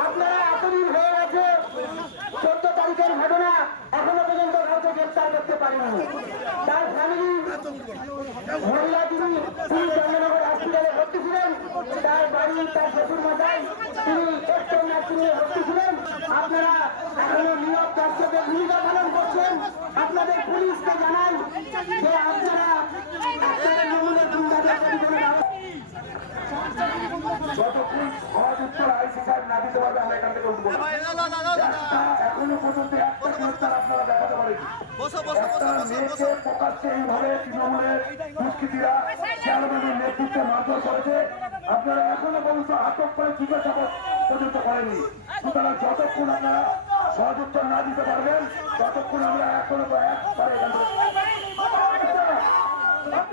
আপনারা এতদিন হয়ে গেছে চোদ্দ তারিখের ঘটনা এখনও পর্যন্ত কাউকে গ্রেপ্তার করতে পারেনি তার ফ্যামিলি মহিলা তিনি চন্দ্রনগর হসপিটালে তার বাড়ি তার শ্বশুর মশাই তিনি একটন নার্সিংয়ে ভর্তি ছিলেন আপনারা এখনও নিয়োগ দর্শকের ভূমিকা পালন করছেন। আপনাদের পুলিশকে জানাই যে আপনারা এখান পর্যন্ত একটা আপনারা দেখাতে পারেন। প্রকাশ্যে এইভাবে তৃণমূলের দুষ্কৃতীরা চেয়ারম্যানের নেতৃত্বে মারধর করেছে। আপনারা এখনও পর্যন্ত আটক করে জিজ্ঞাসাবাদ পর্যন্ত করেনি? সুতরাং যতক্ষণ আপনারা সহযোগিতা না দিতে পারবেন, ততক্ষণ আমরা এখনও একবারে